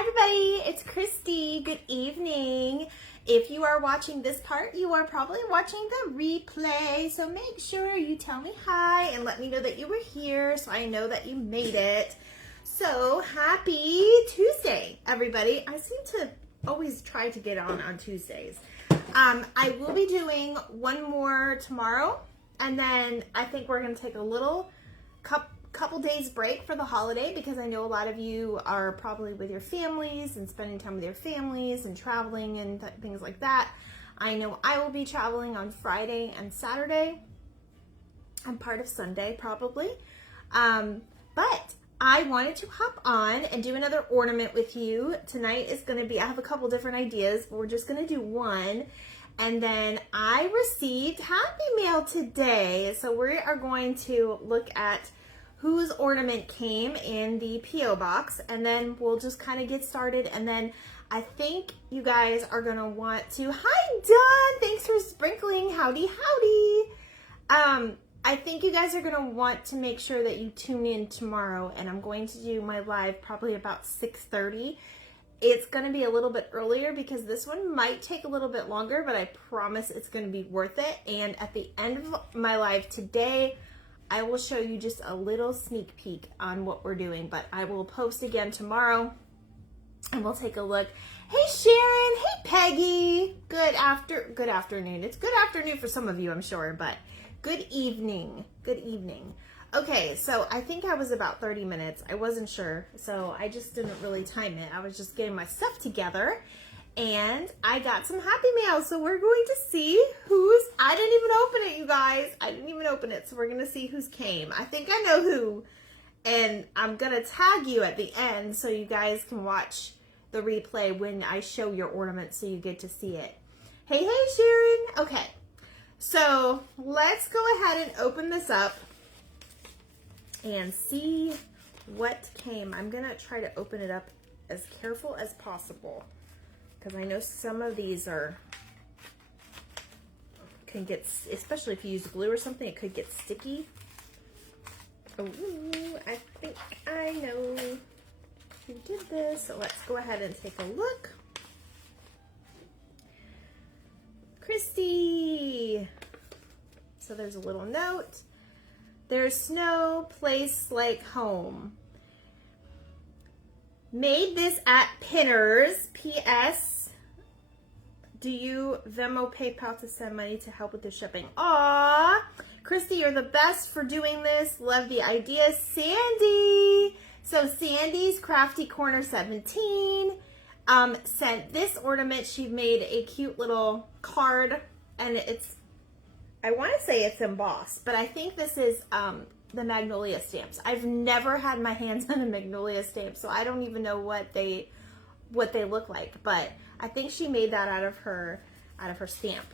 everybody, it's Christy. Good evening. If you are watching this part, you are probably watching the replay. So make sure you tell me hi and let me know that you were here so I know that you made it. So happy Tuesday, everybody. I seem to always try to get on Tuesdays. I will be doing one more tomorrow, and then I think we're going to take a little couple days break for the holiday because I know a lot of you are probably with your families and spending time with your families and traveling and things like that. I know I will be traveling on Friday and Saturday and part of Sunday probably. But I wanted to hop on and do another ornament with you. Tonight is going to be, I have a couple different ideas, but we're just going to do one. And then I received Happy Mail today. So we are going to look at whose ornament came in the P.O. box, and then we'll just kind of get started. And then I think you guys are gonna want to, hi Dawn, thanks for sprinkling, howdy howdy. I think you guys are gonna want to make sure that you tune in tomorrow, and I'm going to do my live probably about 6:30. It's gonna be a little bit earlier because this one might take a little bit longer, but I promise it's gonna be worth it. And at the end of my live today, I will show you just a little sneak peek on what we're doing, but I will post again tomorrow and we'll take a look. Hey Sharon, hey Peggy, good afternoon. It's good afternoon for some of you, I'm sure, but good evening. Okay, so I think I was about 30 minutes. I wasn't sure, so I just didn't really time it. I was just getting my stuff together. And I got some Happy Mail, so we're going to see who's, I didn't even open it, you guys. I didn't even open it, so we're going to see who's came. I think I know who, and I'm going to tag you at the end so you guys can watch the replay when I show your ornament so you get to see it. Hey, Sharon. Okay, so let's go ahead and open this up and see what came. I'm going to try to open it up as careful as possible, because I know some of these can get, especially if you use glue or something, it could get sticky. Oh, I think I know who did this. So let's go ahead and take a look. Christy. So there's a little note. There's snow, place like home. Made this at Pinners. P.S. Do you Venmo, PayPal to send money to help with the shipping? Aw, Christy, you're the best for doing this. Love the idea. Sandy. So Sandy's Crafty Corner 17 sent this ornament. She made a cute little card, and it's, I want to say it's embossed, but I think this is the Magnolia stamps. I've never had my hands on a Magnolia stamp, so I don't even know what they look like, but I think she made that out of her stamp.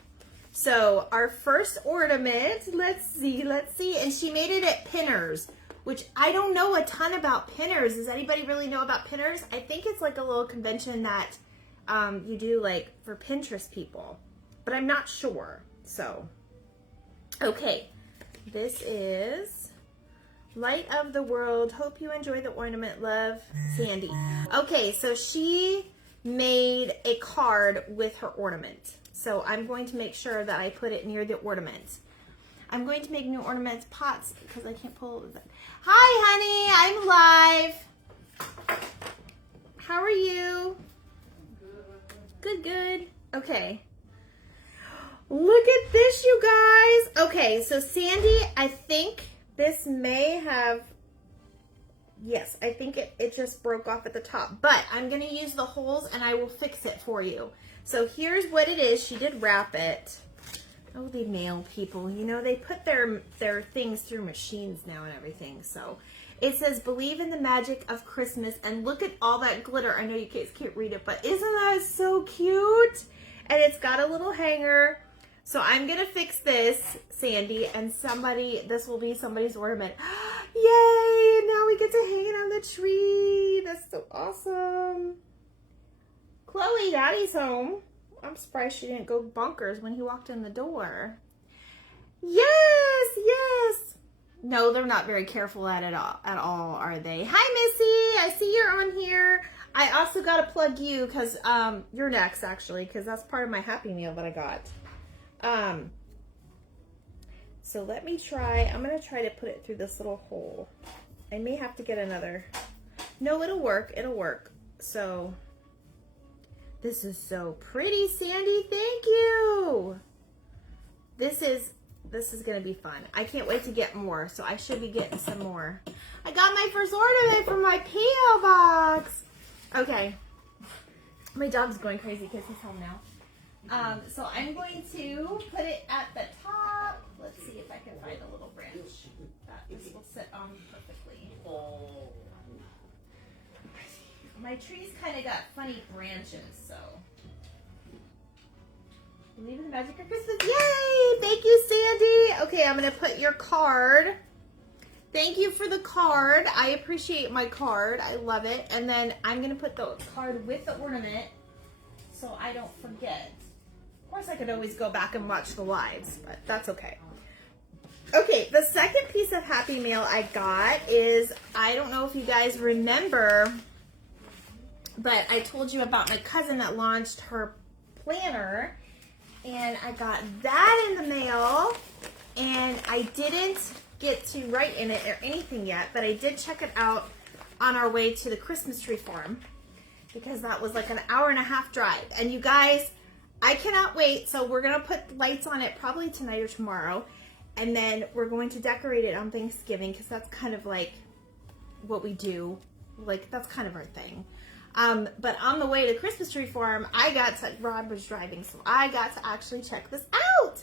So our first ornament, let's see, and she made it at Pinners, which I don't know a ton about Pinners. Does anybody really know about Pinners? I think it's like a little convention that you do like for Pinterest people, but I'm not sure. So, okay, this is Light of the World. Hope you enjoy the ornament. Love, Sandy. Okay, so she made a card with her ornament. So I'm going to make sure that I put it near the ornament. I'm going to make new ornaments, pots, because I can't pull it. Hi, honey, I'm live. How are you? Good. Okay. Look at this, you guys. Okay, so Sandy, I think this may have, yes, I think it just broke off at the top, but I'm going to use the holes and I will fix it for you. So here's what it is. She did wrap it. Oh, the mail people, you know, they put their things through machines now and everything. So it says, believe in the magic of Christmas, and look at all that glitter. I know you guys can't read it, but isn't that so cute? And it's got a little hanger. So I'm going to fix this, Sandy, and this will be somebody's ornament. Yay! Now we get to hang it on the tree. That's so awesome. Chloe, Daddy's home. I'm surprised she didn't go bonkers when he walked in the door. Yes! No, they're not very careful at all, are they? Hi, Missy. I see you're on here. I also got to plug you because you're next, actually, because that's part of my Happy Meal that I got. So let me try. I'm going to try to put it through this little hole. I may have to get another. No, it'll work. It'll work. So this is so pretty, Sandy. Thank you. This is going to be fun. I can't wait to get more, so I should be getting some more. I got my first ornament from my P.O. box. Okay. My dog's going crazy because he's home now. So I'm going to put it at the top. Let's see if I can find a little branch that this will sit on perfectly. My tree's kind of got funny branches, so. Believe in the magic of Christmas. Yay! Thank you, Sandy. Okay, I'm going to put your card. Thank you for the card. I appreciate my card. I love it. And then I'm going to put the card with the ornament so I don't forget. Of course, I could always go back and watch the lives, but that's okay. Okay, the second piece of Happy Mail I got is, I don't know if you guys remember, but I told you about my cousin that launched her planner. And I got that in the mail, and I didn't get to write in it or anything yet, but I did check it out on our way to the Christmas tree farm because that was like an 1.5-hour drive. And you guys, I cannot wait. So we're going to put lights on it probably tonight or tomorrow, and then we're going to decorate it on Thanksgiving because that's kind of like what we do. Like, that's kind of our thing. But on the way to Christmas Tree Farm, Rob was driving, so I got to actually check this out.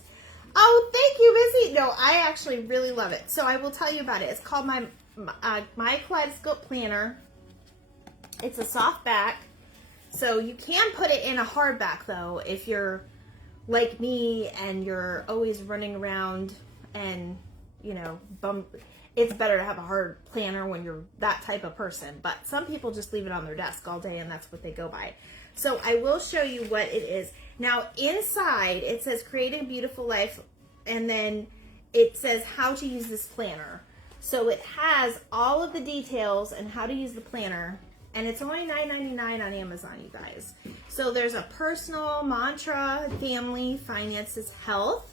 Oh, thank you, Missy. No, I actually really love it. So I will tell you about it. It's called my Kaleidoscope Planner. It's a soft back. So you can put it in a hardback, though, if you're like me and you're always running around and, you know, it's better to have a hard planner when you're that type of person, but some people just leave it on their desk all day and that's what they go by. So I will show you what it is. Now inside it says create a beautiful life, and then it says how to use this planner. So it has all of the details and how to use the planner, and it's only $9.99 on Amazon, you guys. So there's a personal, mantra, family, finances, health,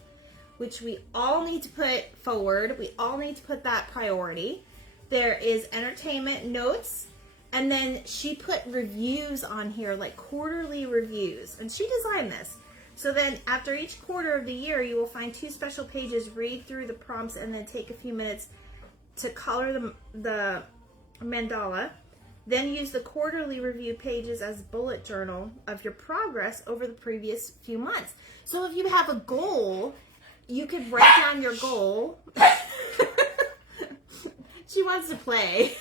which we all need to put forward. We all need to put that priority. There is entertainment, notes, and then she put reviews on here, like quarterly reviews, and she designed this. So then after each quarter of the year, you will find 2 special pages, read through the prompts, and then take a few minutes to color the mandala. Then use the quarterly review pages as bullet journal of your progress over the previous few months. So if you have a goal, you could write down your goal. She wants to play.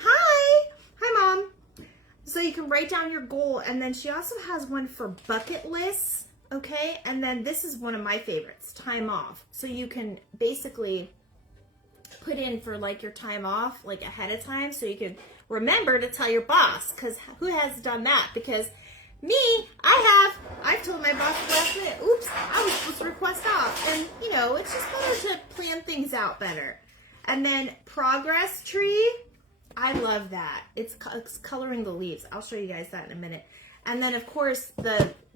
Hi, Mom. So you can write down your goal, and then she also has one for bucket lists, okay? And then this is one of my favorites, time off. So you can basically put in for like your time off like ahead of time, so you can remember to tell your boss, because who has done that? Because me, I've told my boss last minute, oops, I was supposed to request off. And, you know, it's just better to plan things out better. And then progress tree, I love that. It's coloring the leaves. I'll show you guys that in a minute. And then, of course,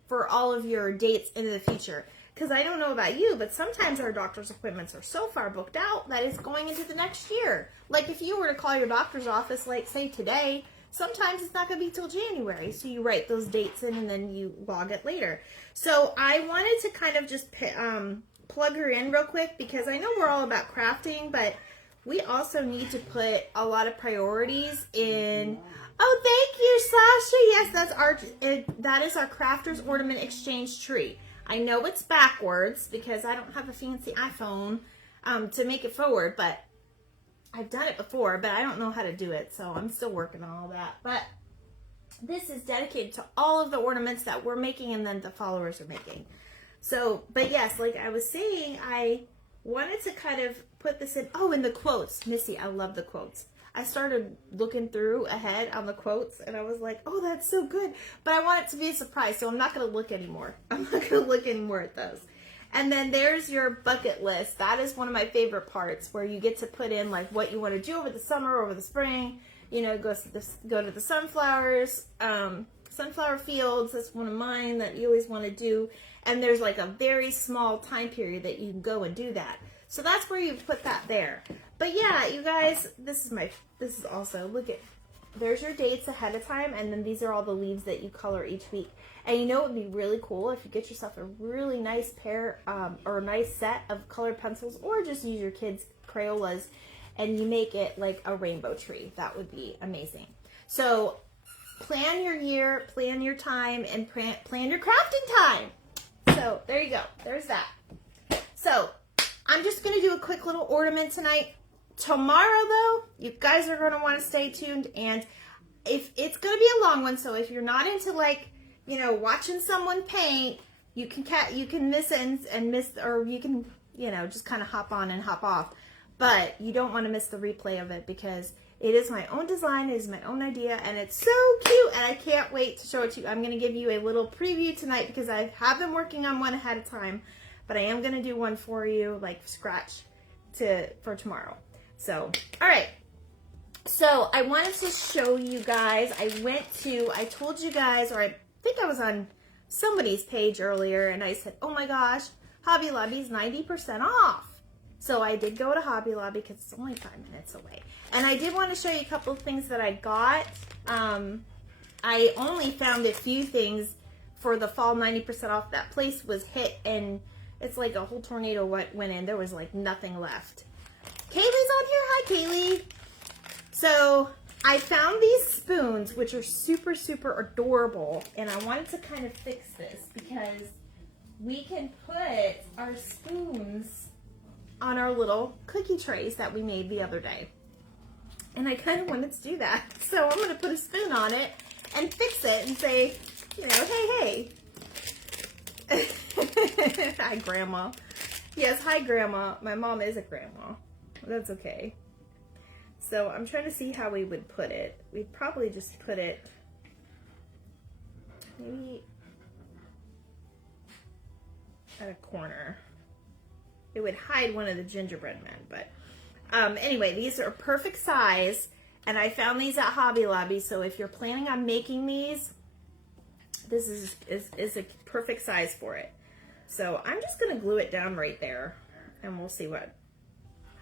for all of your dates into the future. Because I don't know about you, but sometimes our doctor's appointments are so far booked out that it's going into the next year. Like if you were to call your doctor's office, like say today, sometimes it's not going to be till January. So you write those dates in and then you log it later. So I wanted to kind of just plug her in real quick, because I know we're all about crafting, but we also need to put a lot of priorities in. Oh, thank you, Sasha. Yes, that is our Crafters Ornament Exchange tree. I know it's backwards because I don't have a fancy iPhone to make it forward, but I've done it before, but I don't know how to do it, so I'm still working on all that. But this is dedicated to all of the ornaments that we're making and then the followers are making. So, but yes, like I was saying, I wanted to kind of put this in. Oh, and the quotes. Missy, I love the quotes. I started looking through ahead on the quotes, and I was like, oh, that's so good. But I want it to be a surprise, so I'm not going to look anymore. I'm not going to look anymore at those. And then there's your bucket list. That is one of my favorite parts, where you get to put in like what you want to do over the summer, over the spring. You know, go to the sunflowers, sunflower fields. That's one of mine that you always want to do. And there's like a very small time period that you can go and do that. So that's where you put that there. But yeah, you guys, this is also, look at, there's your dates ahead of time, and then these are all the leaves that you color each week. And you know what would be really cool if you get yourself a really nice pair or a nice set of colored pencils, or just use your kids' Crayolas and you make it like a rainbow tree. That would be amazing. So plan your year, plan your time, and plan your crafting time. So there you go. There's that. So I'm just going to do a quick little ornament tonight. Tomorrow, though, you guys are going to want to stay tuned, and if it's going to be a long one, so if you're not into, like, you know, watching someone paint, you can miss it and miss, or you can, you know, just kind of hop on and hop off, but you don't want to miss the replay of it, because it is my own design, it is my own idea, and it's so cute, and I can't wait to show it to you. I'm going to give you a little preview tonight, because I have been working on one ahead of time, but I am going to do one for you, like scratch for tomorrow. So, all right. So I wanted to show you guys, I told you guys, or I think I was on somebody's page earlier, and I said, oh my gosh, Hobby Lobby's 90% off. So I did go to Hobby Lobby, because it's only 5 minutes away. And I did want to show you a couple of things that I got. I only found a few things for the fall 90% off. That place was hit, and it's like a whole tornado went in. There was like nothing left. Kaylee's on here. Hi, Kaylee. So I found these spoons, which are super, super adorable. And I wanted to kind of fix this, because we can put our spoons on our little cookie trays that we made the other day. And I kind of wanted to do that. So I'm going to put a spoon on it and fix it and say, you know, hey, hey. Hi, Grandma. Yes, hi, Grandma. My mom is a grandma. That's okay. So I'm trying to see how we would put it. We'd probably just put it maybe at a corner. It would hide one of the gingerbread men, but anyway, these are perfect size, and I found these at Hobby Lobby. So if you're planning on making these, this is a perfect size for it. So I'm just gonna glue it down right there, and we'll see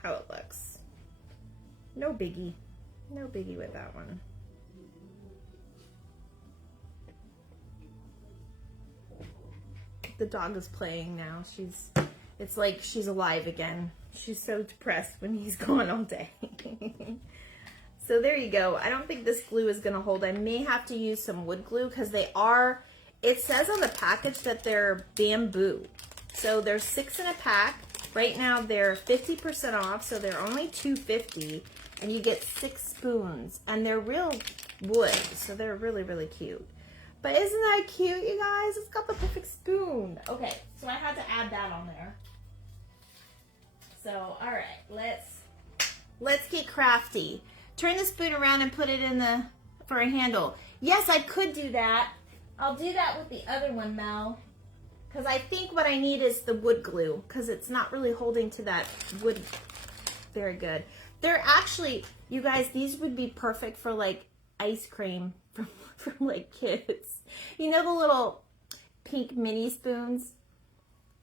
how it looks. No biggie with that one. The dog is playing now. It's like she's alive again. She's so depressed when he's gone all day. So there you go. I don't think this glue is gonna hold. I may have to use some wood glue, because it says on the package that they're bamboo. So there's 6 in a pack. Right now they're 50% off, so they're only $2.50, and you get 6 spoons, and they're real wood, so they're really, really cute. But isn't that cute, you guys? It's got the perfect spoon. Okay, so I had to add that on there. So, all right, let's get crafty. Turn the spoon around and put it for a handle. Yes, I could do that. I'll do that with the other one, Mel. Because I think what I need is the wood glue, because it's not really holding to that wood very good. They're actually, you guys, these would be perfect for like ice cream from like kids. You know the little pink mini spoons?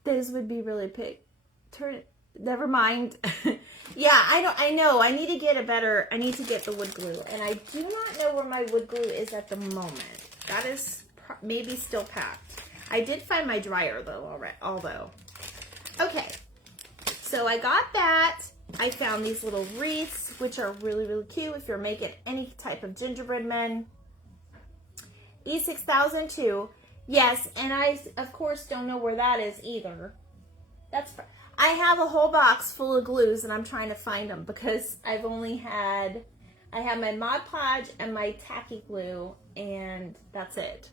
Those would be really big. Never mind. Yeah, I know. I need to get the wood glue. And I do not know where my wood glue is at the moment. That is maybe still packed. I did find my dryer though, although. Okay, so I got that. I found these little wreaths, which are really, really cute if you're making any type of gingerbread men. E6000 too. Yes, and I, of course, don't know where that is either. I have a whole box full of glues, and I'm trying to find them, because I have my Mod Podge and my tacky glue, and that's it.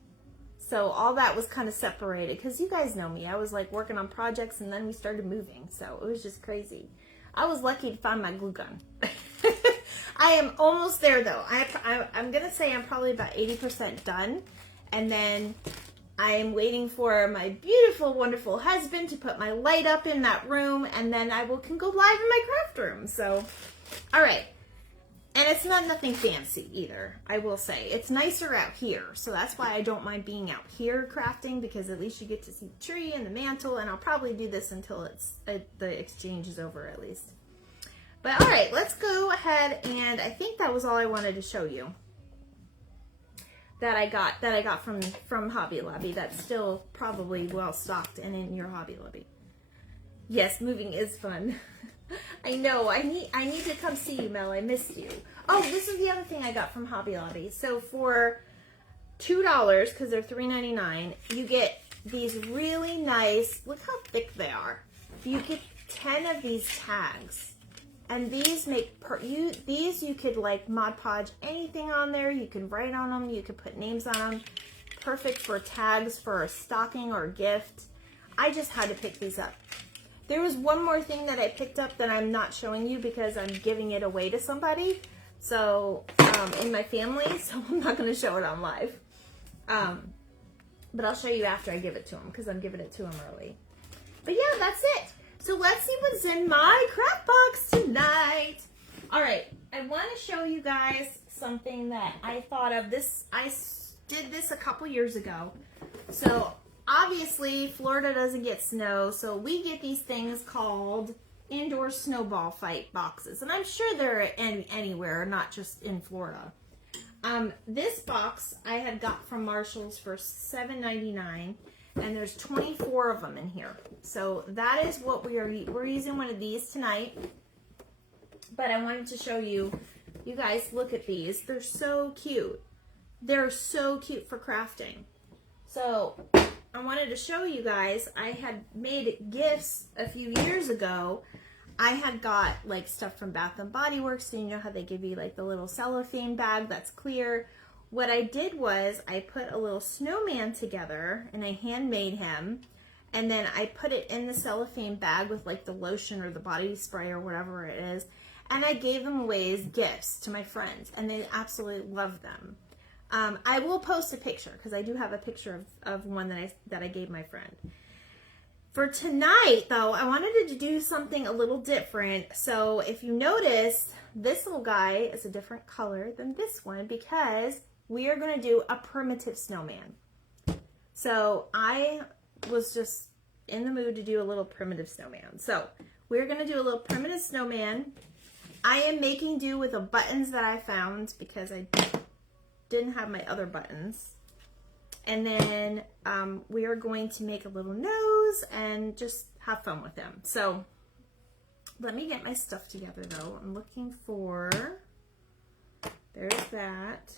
So all that was kind of separated, because you guys know me. I was like working on projects, and then we started moving, so it was just crazy. I was lucky to find my glue gun. I am almost there though. I'm gonna say I'm probably about 80% done, and then I am waiting for my beautiful, wonderful husband to put my light up in that room, and then can go live in my craft room. So, all right. And it's nothing fancy either, I will say. It's nicer out here, so that's why I don't mind being out here crafting, because at least you get to see the tree and the mantle, and I'll probably do this until the exchange is over at least. But all right, let's go ahead, and I think that was all I wanted to show you that I got from Hobby Lobby. That's still probably well stocked and in your Hobby Lobby. Yes, moving is fun. I know. I need to come see you, Mel. I missed you. Oh, this is the other thing I got from Hobby Lobby. So for $2, because they're $3.99, you get these really nice. Look how thick they are. You get 10 of these tags, and these make you could like Mod Podge anything on there. You can write on them. You could put names on them. Perfect for tags for a stocking or a gift. I just had to pick these up. There was one more thing that I picked up that I'm not showing you because I'm giving it away to somebody, so in my family, so I'm not going to show it on live. But I'll show you after I give it to him because I'm giving it to him early. But yeah, that's it. So let's see what's in my craft box tonight. All right, I want to show you guys something that I thought of. I did this a couple years ago. So obviously, Florida doesn't get snow, so we get these things called indoor snowball fight boxes. And I'm sure they're anywhere, not just in Florida. This box I had got from Marshall's for $7.99, and there's 24 of them in here. So that is what we're using one of these tonight. But I wanted to show you, you guys look at these. They're so cute. They're so cute for crafting. So I wanted to show you guys, I had made gifts a few years ago. I had got like stuff from Bath and Body Works, so you know how they give you like the little cellophane bag that's clear. What I did was I put a little snowman together and I handmade him, and then I put it in the cellophane bag with like the lotion or the body spray or whatever it is, and I gave them away as gifts to my friends, and they absolutely loved them. I will post a picture because I do have a picture of one that I gave my friend. For tonight, though, I wanted to do something a little different. So if you notice, this little guy is a different color than this one because we are going to do a primitive snowman. So I was just in the mood to do a little primitive snowman. So we're going to do a little primitive snowman. I am making do with the buttons that I found because I didn't have my other buttons. And then we are going to make a little nose and just have fun with them. So let me get my stuff together though. I'm looking for, there's that.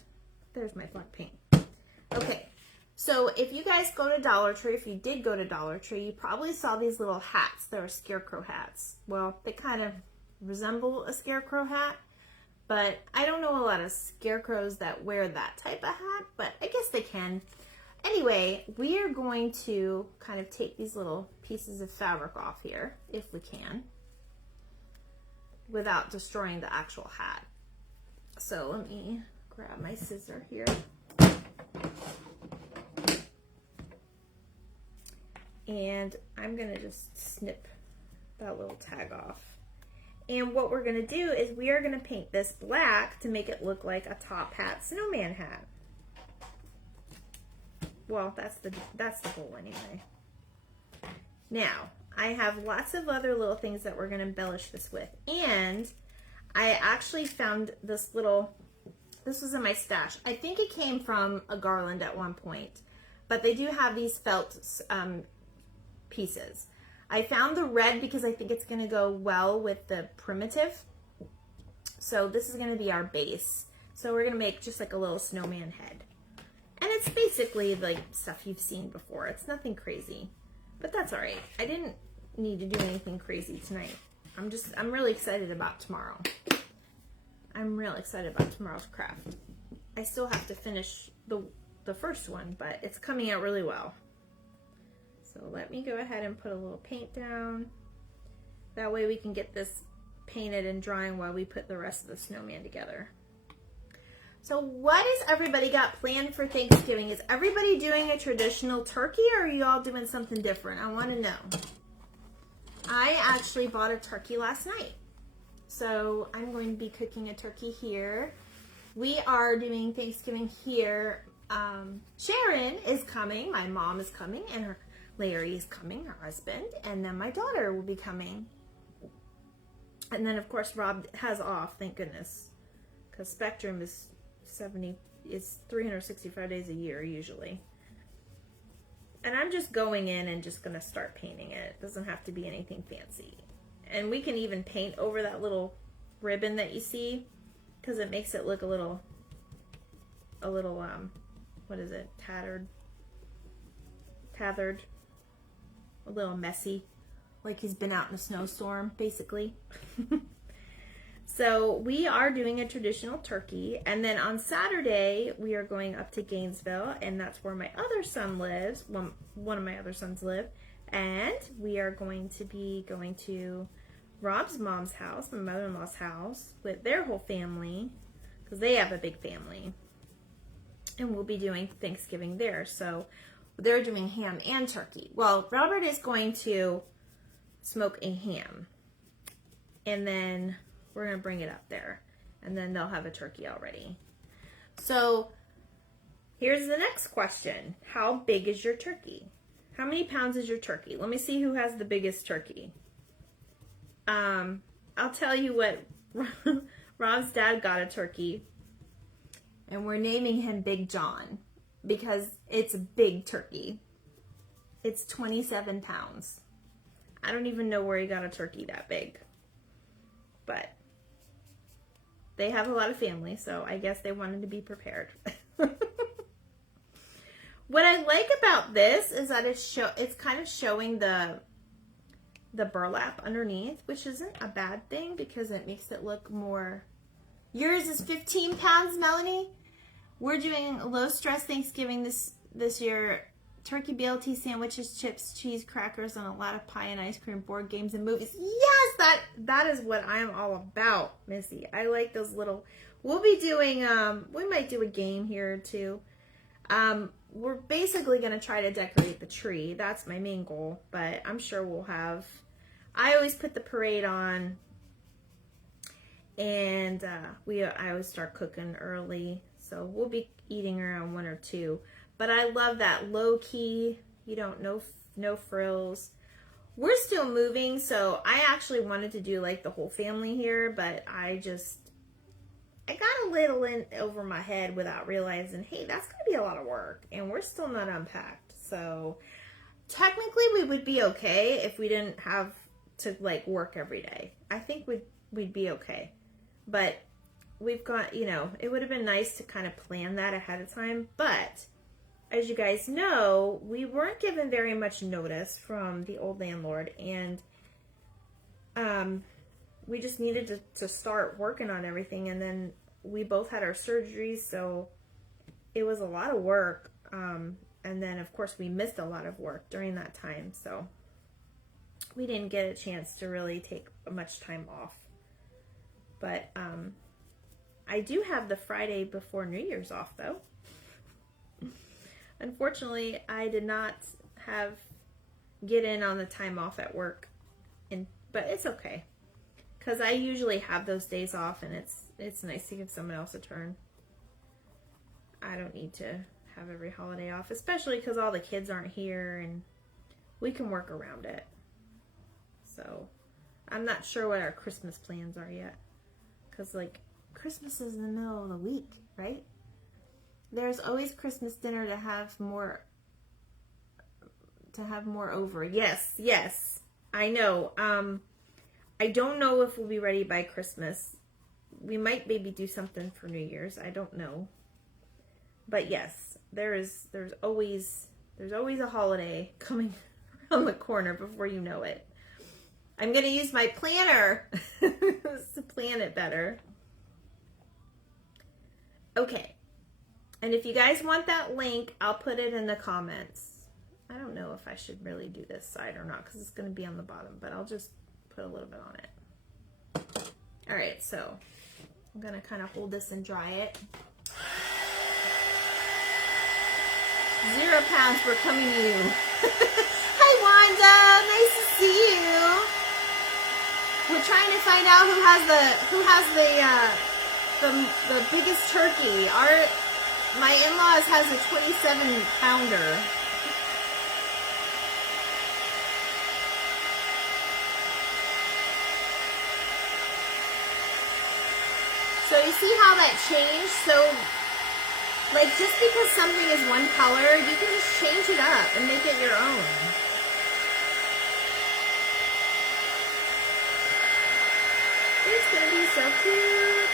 There's my black paint. Okay, so if you guys go to Dollar Tree, if you did go to Dollar Tree, you probably saw these little hats. They're scarecrow hats. Well, they kind of resemble a scarecrow hat. But I don't know a lot of scarecrows that wear that type of hat, but I guess they can. Anyway, we are going to kind of take these little pieces of fabric off here, if we can, without destroying the actual hat. So let me grab my scissor here. And I'm going to just snip that little tag off. And what we're going to do is we are going to paint this black to make it look like a top hat snowman hat. Well, that's the goal anyway. Now, I have lots of other little things that we're going to embellish this with. And I actually found this was in my stash. I think it came from a garland at one point. But they do have these felt pieces. I found the red because I think it's going to go well with the primitive. So this is going to be our base. So we're going to make just like a little snowman head. And it's basically like stuff you've seen before. It's nothing crazy, but that's all right. I didn't need to do anything crazy tonight. I'm really excited about tomorrow. I'm real excited about tomorrow's craft. I still have to finish the first one, but it's coming out really well. So let me go ahead and put a little paint down. That way we can get this painted and drying while we put the rest of the snowman together. So what has everybody got planned for Thanksgiving? Is everybody doing a traditional turkey or are you all doing something different? I want to know. I actually bought a turkey last night. So I'm going to be cooking a turkey here. We are doing Thanksgiving here. Sharon is coming. My mom is coming and Larry is coming, her husband. And then my daughter will be coming. And then of course Rob has off, thank goodness. Because Spectrum is 365 days a year usually. And I'm just going in and just gonna start painting it. It doesn't have to be anything fancy. And we can even paint over that little ribbon that you see, because it makes it look a little what is it, tethered, a little messy, like he's been out in a snowstorm basically. So we are doing a traditional turkey, and then on Saturday we are going up to Gainesville, and that's where my other son lives. One of my other sons live, and we are going to be going to Rob's mom's house, my mother-in-law's house, with their whole family, because they have a big family, and we'll be doing Thanksgiving there. So they're doing ham and turkey. Well, Robert is going to smoke a ham, and then we're going to bring it up there, and then they'll have a turkey already. So here's the next question. How big is your turkey? How many pounds is your turkey? Let me see who has the biggest turkey. I'll tell you what, Rob's dad got a turkey, and we're naming him Big John because it's a big turkey. It's 27 pounds. I don't even know where he got a turkey that big, but they have a lot of family, so I guess they wanted to be prepared. What I like about this is that it's kind of showing the burlap underneath, which isn't a bad thing because it makes it look more. Yours is 15 pounds, Melanie. We're doing low stress Thanksgiving this year. Turkey BLT sandwiches, chips, cheese, crackers, and a lot of pie and ice cream, board games, and movies. Yes, that is what I'm all about, Missy. I like those little. We'll be doing. We might do a game here too. We're basically gonna try to decorate the tree. That's my main goal, but I'm sure we'll have. I always put the parade on, and I always start cooking early, so we'll be eating around 1 or 2. But I love that low key, no frills. We're still moving, so I actually wanted to do like the whole family here, but I got a little in over my head without realizing, hey, that's gonna be a lot of work, and we're still not unpacked. So technically we would be okay if we didn't have to like work every day. I think we'd be okay. But we've got, it would have been nice to kind of plan that ahead of time, but as you guys know, we weren't given very much notice from the old landlord, and we just needed to start working on everything, and then we both had our surgeries, so it was a lot of work, and then of course we missed a lot of work during that time, so we didn't get a chance to really take much time off. But I do have the Friday before New Year's off, though. Unfortunately, I did not get in on the time off at work, but it's okay, because I usually have those days off, and it's nice to give someone else a turn. I don't need to have every holiday off, especially because all the kids aren't here, and we can work around it. So I'm not sure what our Christmas plans are yet, because like Christmas is in the middle of the week, right? There's always Christmas dinner to have more over. Yes, I know. I don't know if we'll be ready by Christmas. We might maybe do something for New Year's. I don't know. But yes, there's always a holiday coming around the corner before you know it. I'm going to use my planner to plan it better. Okay. And if you guys want that link, I'll put it in the comments. I don't know if I should really do this side or not, because it's going to be on the bottom, but I'll just put a little bit on it. All right, so I'm going to kind of hold this and dry it. 0 pounds, we're coming to you. Hi, Wanda. Nice to see you. We're trying to find out who has the biggest turkey. My in-laws has a 27-pounder. So you see how that changed? So, like, just because something is one color, you can just change it up and make it your own. It's gonna be so cute.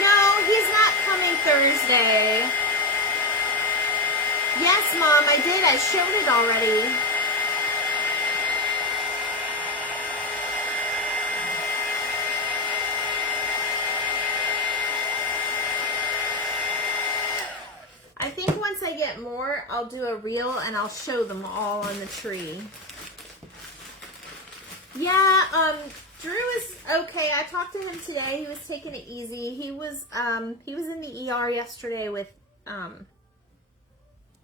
No, he's not coming Thursday. Yes, Mom, I did. I showed it already. I think once I get more, I'll do a reel and I'll show them all on the tree. Yeah, Drew is okay. I talked to him today. He was taking it easy. He was in the ER yesterday with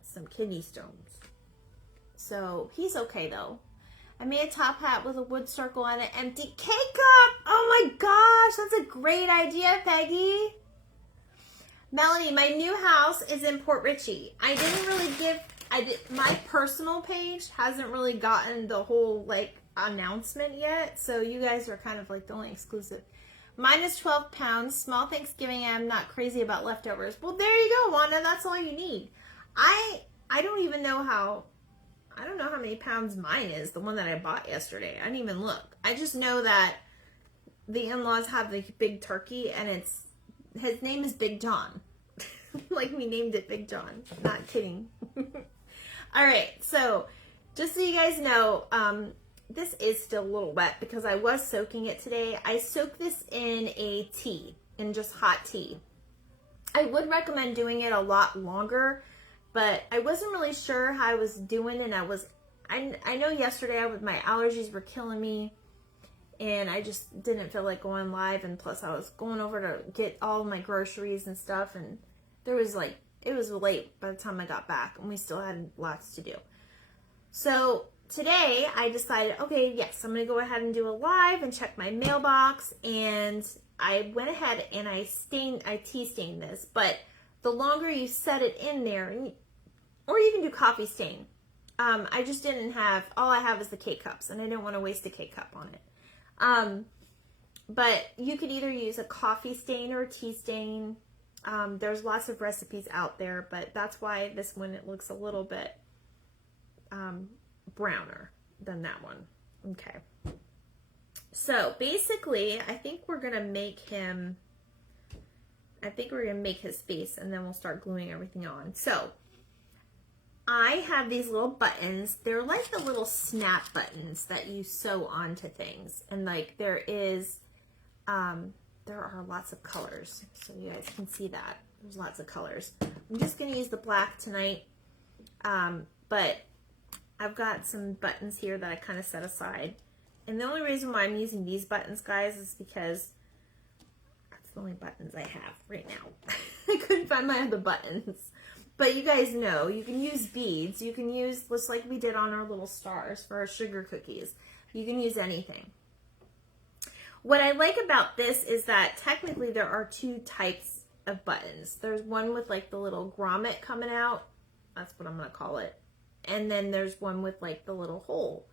some kidney stones. So he's okay though. I made a top hat with a wood circle and an empty K-cup. Oh my gosh, that's a great idea, Peggy. Melanie, my new house is in Port Richey. I didn't really my personal page hasn't really gotten the whole like announcement yet. So you guys are kind of like the only exclusive. Mine is 12 pounds. Small Thanksgiving. I'm not crazy about leftovers. Well, there you go, Wanda. That's all you need. I don't even know how many pounds mine is, the one that I bought yesterday. I didn't even look. I just know that the in-laws have the big turkey and his name is Big John. Like we named it Big John. Not kidding. All right, so just so you guys know, this is still a little wet because I was soaking it today. I soaked this in a tea, in just hot tea. I would recommend doing it a lot longer, but I wasn't really sure how I was doing, and I know yesterday my allergies were killing me, and I just didn't feel like going live, and plus I was going over to get all my groceries and stuff, and it was late by the time I got back, and we still had lots to do. So today I decided, okay, yes, I'm going to go ahead and do a live and check my mailbox, and I went ahead and I tea stained this, but the longer you set it in there, or you can do coffee stain. I just didn't have, all I have is the K-cups, and I didn't want to waste a K-cup on it. But you could either use a coffee stain or a tea stain. There's lots of recipes out there, but that's why this one, it looks a little bit browner than that one. Okay. So basically, I think we're going to make his face, and then we'll start gluing everything on. So I have these little buttons. They're like the little snap buttons that you sew onto things. And like there are lots of colors. So you guys can see that. There's lots of colors. I'm just going to use the black tonight. But I've got some buttons here that I kind of set aside. And the only reason why I'm using these buttons, guys, is because that's the only buttons I have right now. I couldn't find my other buttons. But you guys know, you can use beads. You can use, just like we did on our little stars for our sugar cookies. You can use anything. What I like about this is that technically there are two types of buttons. There's one with like the little grommet coming out. That's what I'm going to call it. And then there's one with like the little hole.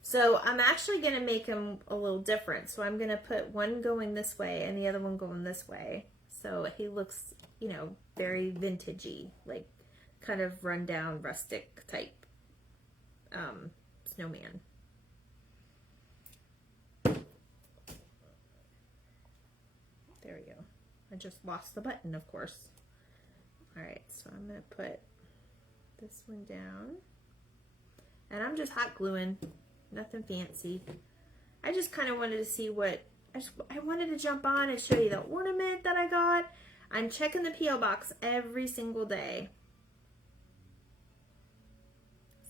So I'm actually going to make them a little different. So I'm going to put one going this way and the other one going this way. So he looks, you know, very vintagey, like kind of rundown, rustic type snowman. There we go. I just lost the button, of course. All right, so I'm going to put this one down. And I'm just hot gluing, nothing fancy. I just kind of wanted to see what, I wanted to jump on and show you the ornament that I got. I'm checking the P.O. box every single day.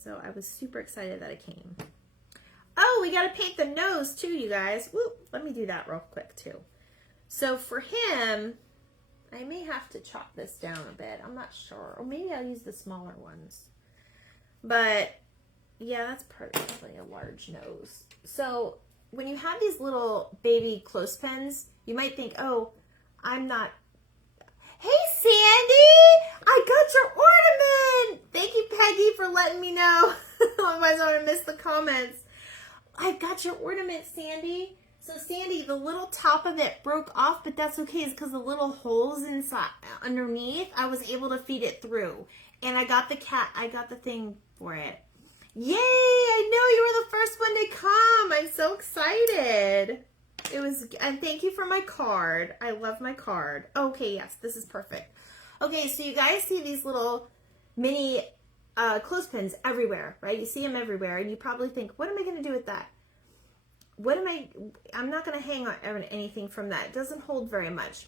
So I was super excited that it came. Oh, we got to paint the nose too, you guys. Whoop, let me do that real quick too. So for him, I may have to chop this down a bit. I'm not sure. Or maybe I'll use the smaller ones. But yeah, that's probably a large nose. So when you have these little baby clothespins, you might think, oh, I'm not. Hey, Sandy, I got your ornament. Thank you, Peggy, for letting me know. Otherwise, I would miss the comments. I got your ornament, Sandy. So, Sandy, the little top of it broke off, but that's okay. It's because the little holes inside, underneath, I was able to feed it through. And I got the thing for it. Yay! I know you were the first one to come. I'm so excited. And thank you for my card. I love my card. Okay, yes, this is perfect. Okay, so you guys see these little mini clothespins everywhere, right? You see them everywhere, and you probably think, what am I going to do with that? I'm not going to hang on anything from that. It doesn't hold very much.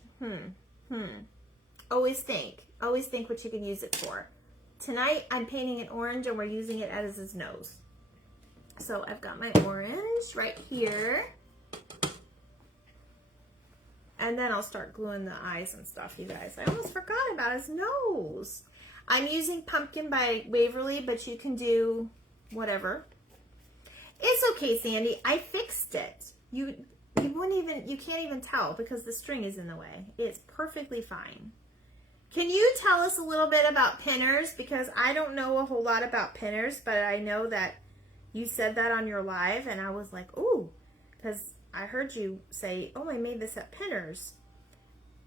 Always think what you can use it for. Tonight, I'm painting an orange, and we're using it as his nose. So I've got my orange right here. And then I'll start gluing the eyes and stuff, you guys. I almost forgot about his nose. I'm using Pumpkin by Waverly, but you can do whatever. It's okay, Sandy. I fixed it. You can't even tell because the string is in the way. It's perfectly fine. Can you tell us a little bit about pinners? Because I don't know a whole lot about pinners, but I know that you said that on your live, and I was like, ooh, because I heard you say, oh, I made this at Pinners.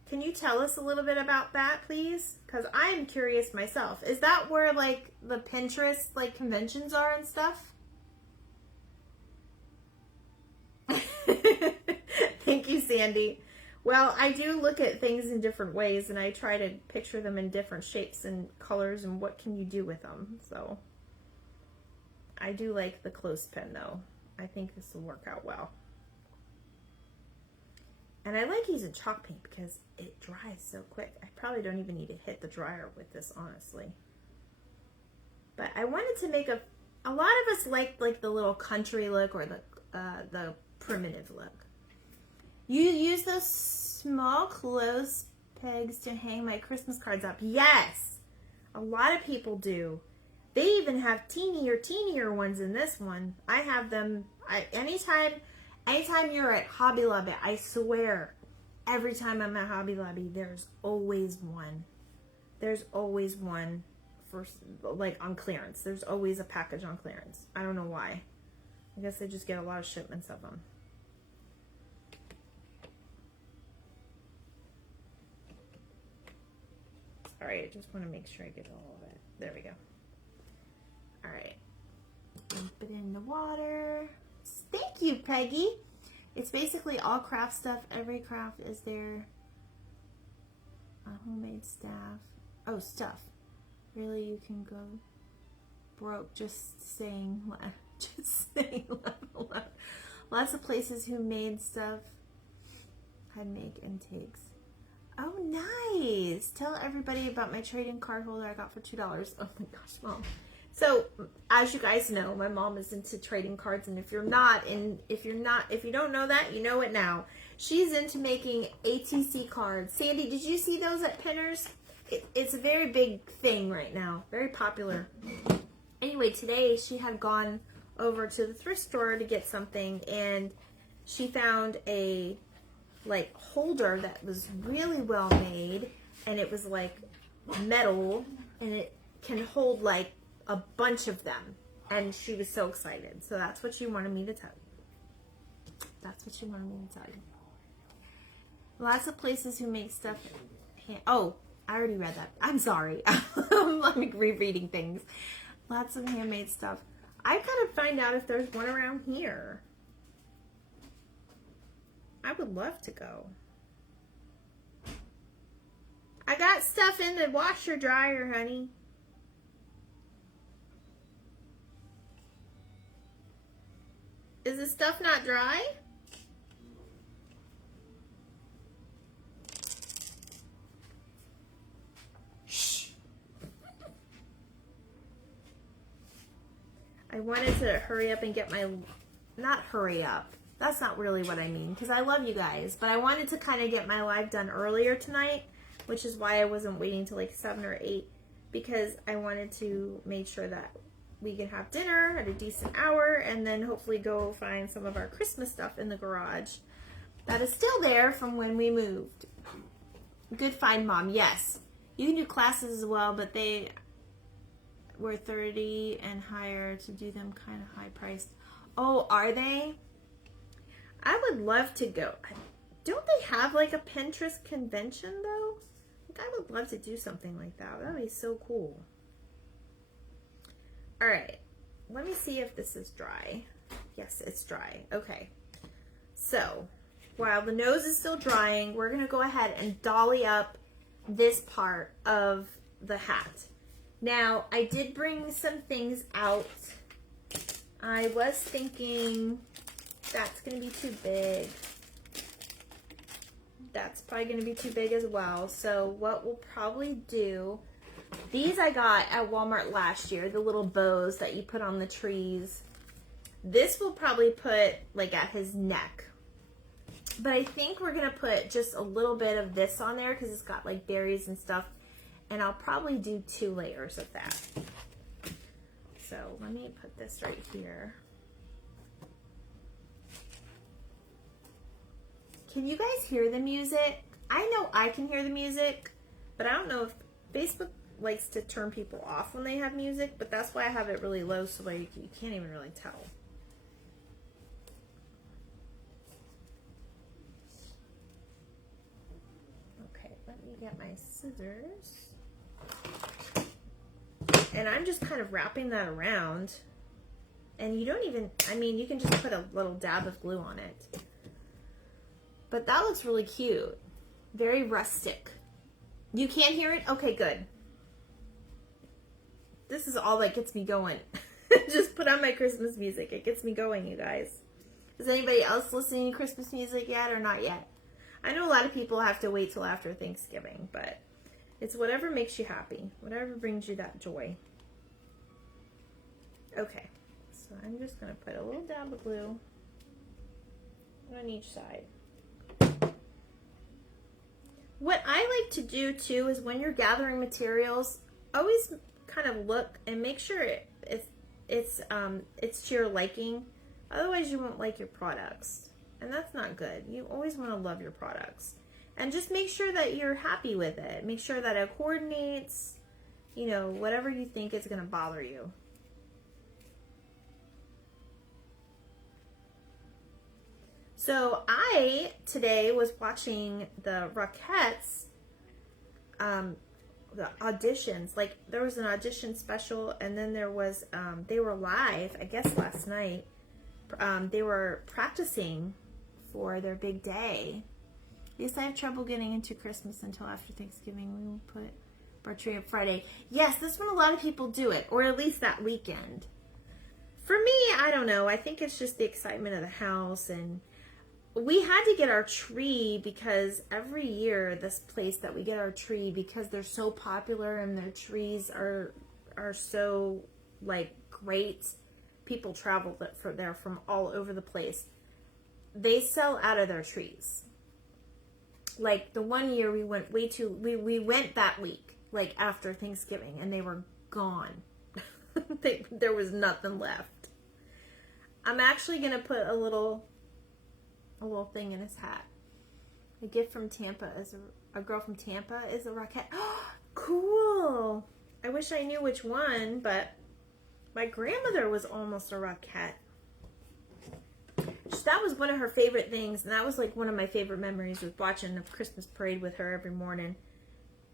Can you tell us a little bit about that, please? Because I'm curious myself. Is that where, like, the Pinterest, like, conventions are and stuff? Thank you, Sandy. Well, I do look at things in different ways, and I try to picture them in different shapes and colors and what can you do with them. So I do like the clothespin, though. I think this will work out well. And I like using chalk paint because it dries so quick. I probably don't even need to hit the dryer with this, honestly. But I wanted to make a lot of us like the little country look or the primitive look. You use those small clothes pegs to hang my Christmas cards up. Yes, a lot of people do. They even have teenier ones in this one. I have them. Anytime you're at Hobby Lobby, I swear, every time I'm at Hobby Lobby, there's always one. There's always one for, like, on clearance. There's always a package on clearance. I don't know why. I guess they just get a lot of shipments of them. All right, I just want to make sure I get all of it. There we go. All right. Dump it in the water. Thank you, Peggy. It's basically all craft stuff. Every craft is there. Homemade staff. Oh, stuff. Really, you can go broke just saying level up. Lots of places who made stuff. I'd make intakes. Oh, nice. Tell everybody about my trading card holder I got for $2. Oh my gosh, Mom. So, as you guys know, my mom is into trading cards, and if you don't know that, you know it now. She's into making ATC cards. Sandy, did you see those at Pinners? It's a very big thing right now, very popular. Anyway, today she had gone over to the thrift store to get something, and she found a holder that was really well made, and it was like metal, and it can hold like a bunch of them, and she was so excited. So that's what she wanted me to tell you. That's what she wanted me to tell you. Lots of places who make stuff. Oh, I already read that. I'm sorry. I'm like rereading things. Lots of handmade stuff. I gotta find out if there's one around here. I would love to go. I got stuff in the washer dryer, honey. Is the stuff not dry? Shh. I wanted to hurry up and get my not hurry up. That's not really what I mean, because I love you guys, but I wanted to kind of get my live done earlier tonight, which is why I wasn't waiting till like 7 or 8, because I wanted to make sure that we could have dinner at a decent hour and then hopefully go find some of our Christmas stuff in the garage that is still there from when we moved. Good find, Mom. Yes. You can do classes as well, but they were 30 and higher to do them, kind of high priced. Oh, are they? I would love to go. Don't they have like a Pinterest convention though? I would love to do something like that. That would be so cool. All right, let me see if this is dry. Yes, it's dry. Okay. So while the nose is still drying, we're gonna go ahead and dolly up this part of the hat. Now, I did bring some things out. I was thinking that's going to be too big. That's probably going to be too big as well. So what we'll probably do, these I got at Walmart last year, the little bows that you put on the trees. This we'll probably put like at his neck. But I think we're going to put just a little bit of this on there because it's got like berries and stuff. And I'll probably do 2 layers of that. So let me put this right here. Can you guys hear the music? I know I can hear the music, but I don't know if Facebook likes to turn people off when they have music, but that's why I have it really low so like you can't even really tell. Okay, let me get my scissors. And I'm just kind of wrapping that around. And you don't even, I mean, you can just put a little dab of glue on it. But that looks really cute. Very rustic. You can't hear it? Okay, good. This is all that gets me going. Just put on my Christmas music. It gets me going, you guys. Is anybody else listening to Christmas music yet or not yet? I know a lot of people have to wait till after Thanksgiving, but it's whatever makes you happy. Whatever brings you that joy. Okay. So I'm just going to put a little dab of glue on each side. What I like to do too is when you're gathering materials, always kind of look and make sure it's to your liking. Otherwise you won't like your products. And that's not good. You always want to love your products. And just make sure that you're happy with it. Make sure that it coordinates, you know, whatever you think is going to bother you. So I today was watching the Rockettes, the auditions. Like there was an audition special, and then there was they were live. I guess last night they were practicing for their big day. Yes, I have trouble getting into Christmas until after Thanksgiving. We will put our tree up Friday. Yes, that's when a lot of people do it, or at least that weekend. For me, I don't know. I think it's just the excitement of the house, and we had to get our tree because every year this place that we get our tree, because they're so popular and their trees are so like great. People travel there from all over the place. They sell out of their trees. Like the one year we went we went that week, like after Thanksgiving, and they were gone. There was nothing left. I'm actually gonna put a little thing in his hat. A gift from Tampa is a girl from Tampa is a Rockette. Oh, cool. I wish I knew which one, but my grandmother was almost a Rockette. That was one of her favorite things, and that was like one of my favorite memories, was watching the Christmas parade with her every morning,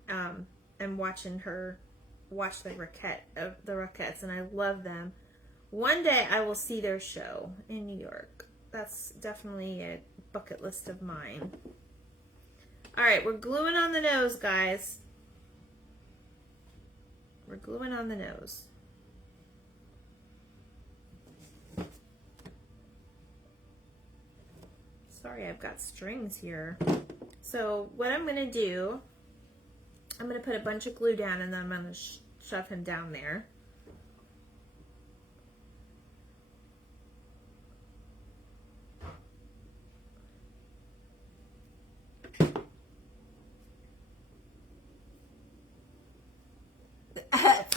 and watching her watch the Rockettes, and I love them. One day I will see their show in New York. That's definitely a bucket list of mine. All right, we're gluing on the nose, guys. We're gluing on the nose. Sorry, I've got strings here. So what I'm going to do, I'm going to put a bunch of glue down, and then I'm going to shove him down there.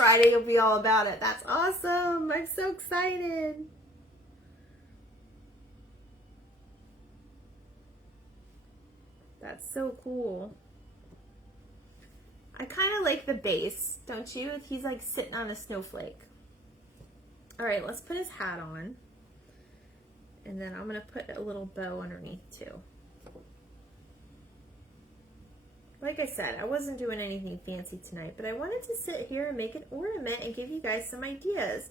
Friday will be all about it. That's awesome. I'm so excited. That's so cool. I kind of like the base, don't you? He's like sitting on a snowflake. All right, let's put his hat on. And then I'm going to put a little bow underneath too. Like I said, I wasn't doing anything fancy tonight, but I wanted to sit here and make an ornament and give you guys some ideas.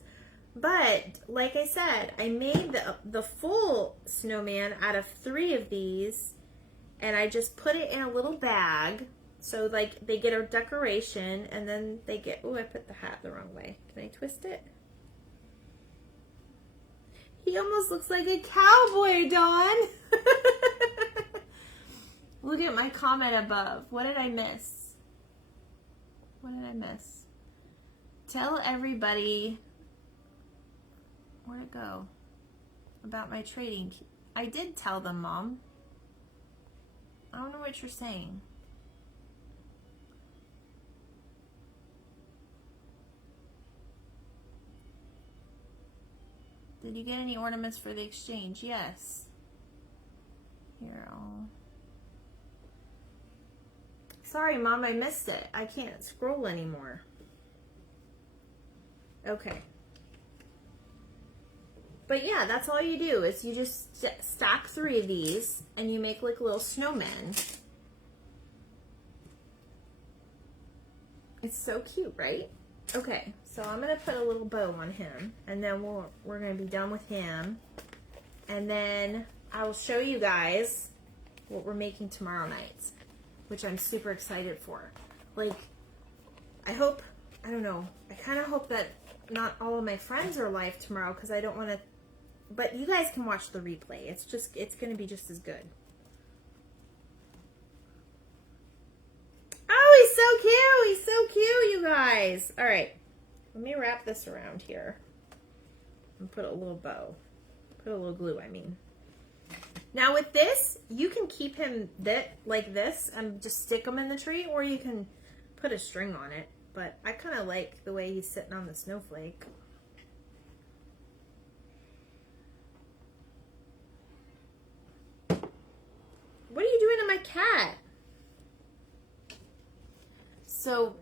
But like I said, I made the full snowman out of 3 of these, and I just put it in a little bag. So like they get a decoration, and then they get, oh, I put the hat the wrong way. Can I twist it? He almost looks like a cowboy, Dawn. Look at my comment above. What did I miss? What did I miss? Tell everybody, where'd it go? About my trading. I did tell them, Mom. I don't know what you're saying. Did you get any ornaments for the exchange? Yes. Here, Sorry, Mom, I missed it. I can't scroll anymore. Okay. But yeah, that's all you do is you just stack 3 of these and you make like little snowmen. It's so cute, right? Okay, so I'm going to put a little bow on him, and then we're going to be done with him. And then I will show you guys what we're making tomorrow night, which I'm super excited for. Like, I don't know, I kind of hope that not all of my friends are live tomorrow, because I don't want to, but you guys can watch the replay. It's going to be just as good. Oh, he's so cute. He's so cute, you guys. All right, let me wrap this around here and put a little bow. Put a little glue, I mean. Now with this, you can keep him like this and just stick him in the tree, or you can put a string on it. But I kind of like the way he's sitting on the snowflake. What are you doing to my cat? So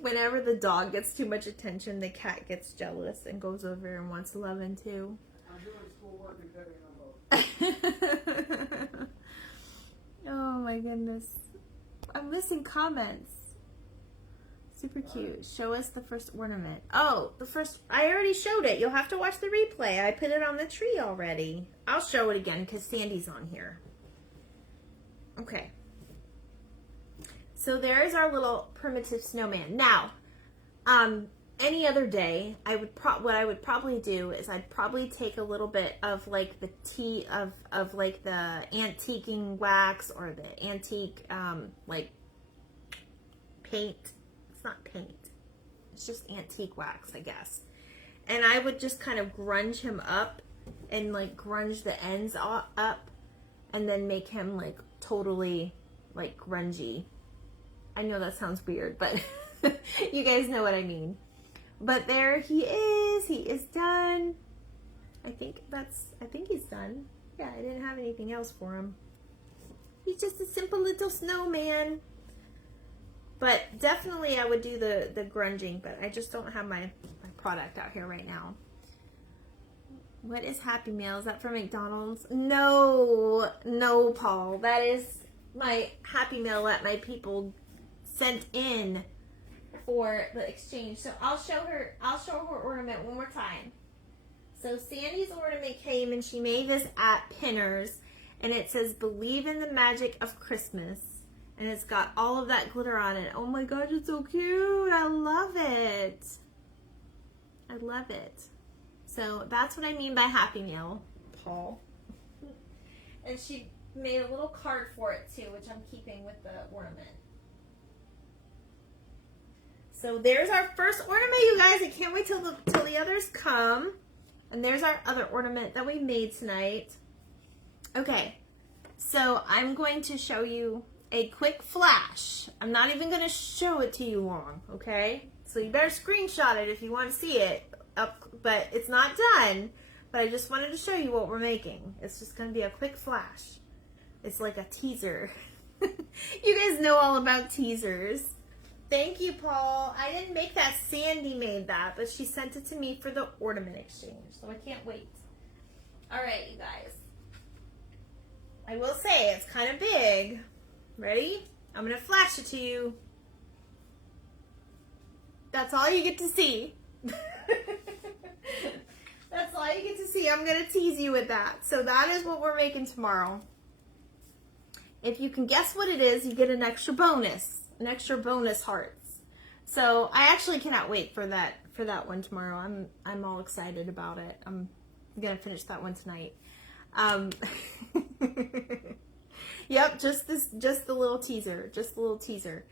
whenever the dog gets too much attention, the cat gets jealous and goes over and wants loving too. I'm doing schoolwork and cutting them both. Oh my goodness. I'm missing comments. Super cute. Show us the first ornament. Oh, I already showed it. You'll have to watch the replay. I put it on the tree already. I'll show it again because Sandy's on here. Okay. So there's our little primitive snowman. Now, any other day, what I would probably do is I'd probably take a little bit of like the of like the antiquing wax or the antique like paint. It's not paint. It's just antique wax, I guess. And I would just kind of grunge him up and like grunge the ends up and then make him like totally like grungy. I know that sounds weird, but you guys know what I mean. But there he is. He is done. I think he's done. Yeah, I didn't have anything else for him. He's just a simple little snowman. But definitely I would do the grunging, but I just don't have my product out here right now. What is Happy Meal? Is that for McDonald's? No, Paul. That is my Happy Meal that my people sent in for the exchange. So I'll show her ornament one more time. So Sandy's ornament came and she made this at Pinners, and it says "Believe in the Magic of Christmas," and it's got all of that glitter on it. Oh my gosh, it's so cute. I love it. I love it. So that's what I mean by Happy Meal, Paul. And she made a little card for it too, which I'm keeping with the ornament. So there's our first ornament, you guys. I can't wait till the others come. And there's our other ornament that we made tonight. Okay, so I'm going to show you a quick flash. I'm not even going to show it to you long, okay? So So you better screenshot it if you want to see it. But it's not done. But I just wanted to show you what we're making. It's just going to be a quick flash. It's like a teaser. You guys know all about teasers. Thank you, Paul. I didn't make that. Sandy made that, but she sent it to me for the ornament exchange. So I can't wait. All right, you guys. I will say it's kind of big. Ready? I'm going to flash it to you. That's all you get to see. That's all you get to see. I'm going to tease you with that. So that is what we're making tomorrow. If you can guess what it is, you get an extra bonus hearts. So I actually cannot wait for that one tomorrow. I'm all excited about it. I'm going to finish that one tonight. Yep, just the little teaser. Just the little teaser.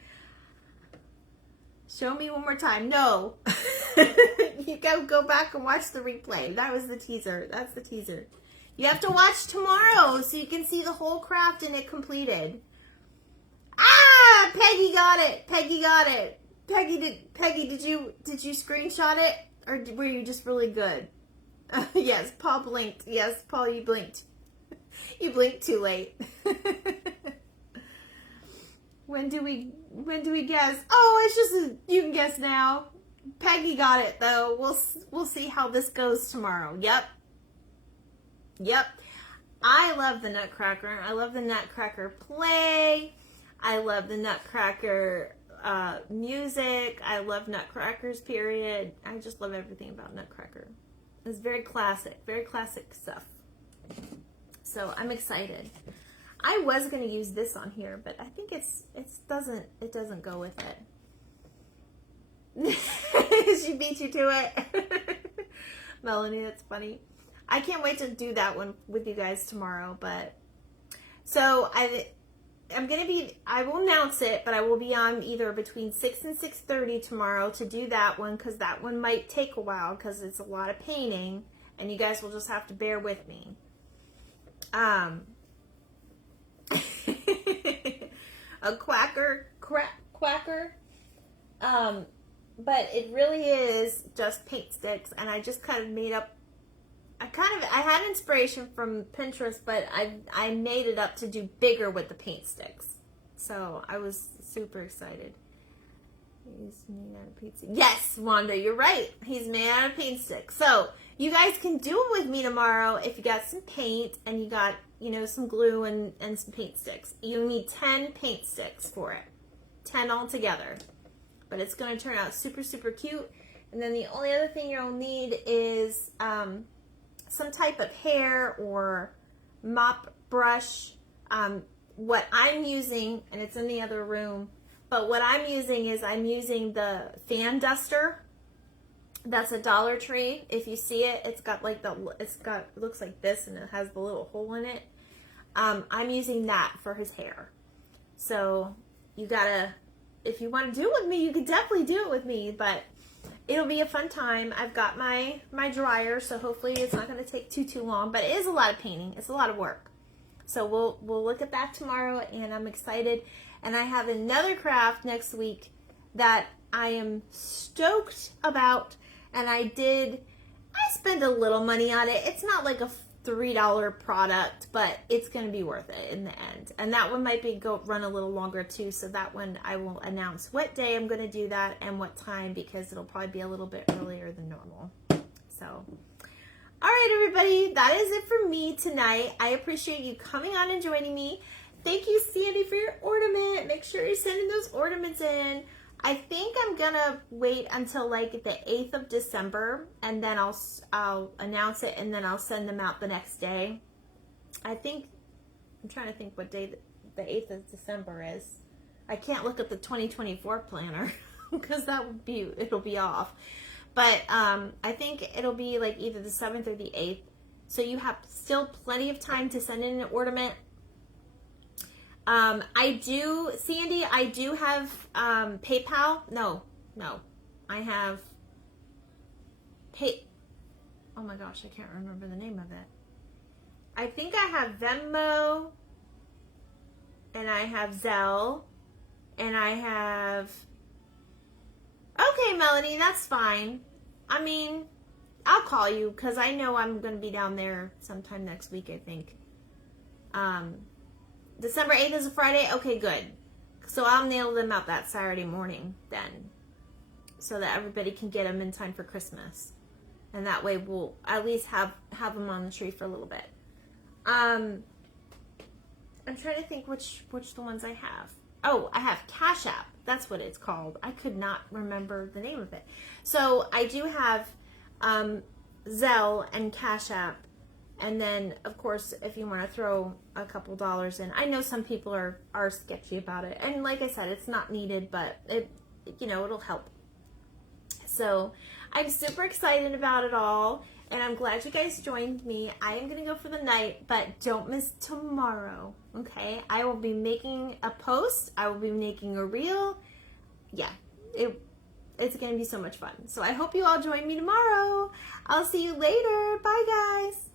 Show me one more time. No. You gotta go back and watch the replay. That was the teaser. That's the teaser. You have to watch tomorrow so you can see the whole craft and it completed. Ah! Peggy got it. Peggy got it. Peggy, did you screenshot it? Or were you just really good? Yes, Paul blinked. Yes, Paul, you blinked. You blinked too late. When do we guess? Oh, it's just you can guess now. Peggy got it though. We'll see how this goes tomorrow. Yep. I love the Nutcracker. I love the Nutcracker play. I love the Nutcracker music. I love Nutcrackers, period. I just love everything about Nutcracker. It's very classic stuff. So I'm excited. I was going to use this on here, but I think it doesn't go with it. She beat you to it. Melanie, that's funny. I can't wait to do that one with you guys tomorrow, but so I will announce it, but I will be on either between 6 and 6:30 tomorrow to do that one, because that one might take a while because it's a lot of painting and you guys will just have to bear with me. A quacker, but it really is just paint sticks, and I just kind of made up, I had inspiration from Pinterest, but I made it up to do bigger with the paint sticks, so I was super excited. He's made out of paint sticks. Yes, Wanda, you're right. He's made out of paint sticks. So you guys can do it with me tomorrow if you got some paint and you got, some glue and some paint sticks. You need 10 paint sticks for it. 10 altogether. But it's going to turn out super, super cute. And then the only other thing you'll need is some type of hair or mop brush. What I'm using, and it's in the other room, but what I'm using is the fan duster. That's a Dollar Tree. If you see it, it looks like this, and it has the little hole in it. I'm using that for his hair. So you gotta, if you want to do it with me, you can definitely do it with me, but it'll be a fun time. I've got my dryer, so hopefully it's not going to take too long, but it is a lot of painting. It's a lot of work. So we'll look at that tomorrow, and I'm excited. And I have another craft next week that I am stoked about, and I spend a little money on it. It's not like a $3 product, but it's going to be worth it in the end. And that one might run a little longer too, so that one I will announce what day I'm going to do that and what time, because it'll probably be a little bit earlier than normal. So, all right, everybody, that is it for me tonight. I appreciate you coming on and joining me. Thank you, Sandy, for your ornament. Make sure you're sending those ornaments in. I think I'm gonna wait until like the 8th of December, and then I'll announce it, and then I'll send them out the next day. I'm trying to think what day the 8th of December is. I can't look at the 2024 planner because it'll be off. But I think it'll be like either the 7th or the 8th. So you have still plenty of time to send in an ornament. Sandy, I do have PayPal. No, I have oh my gosh, I can't remember the name of it. I think I have Venmo, and I have Zelle, and I have Okay, Melanie, that's fine. I mean, I'll call you because I know I'm going to be down there sometime next week, I think. December 8th is a Friday? Okay, good. So I'll nail them out that Saturday morning then, so that everybody can get them in time for Christmas. And that way we'll at least have them on the tree for a little bit. I'm trying to think which the ones I have. Oh, I have Cash App. That's what it's called. I could not remember the name of it. So I do have Zelle and Cash App. And then, of course, if you want to throw a couple dollars in. I know some people are sketchy about it. And like I said, it's not needed, but it'll help. So I'm super excited about it all. And I'm glad you guys joined me. I am going to go for the night, but don't miss tomorrow, okay? I will be making a post. I will be making a reel. Yeah, it's going to be so much fun. So I hope you all join me tomorrow. I'll see you later. Bye, guys.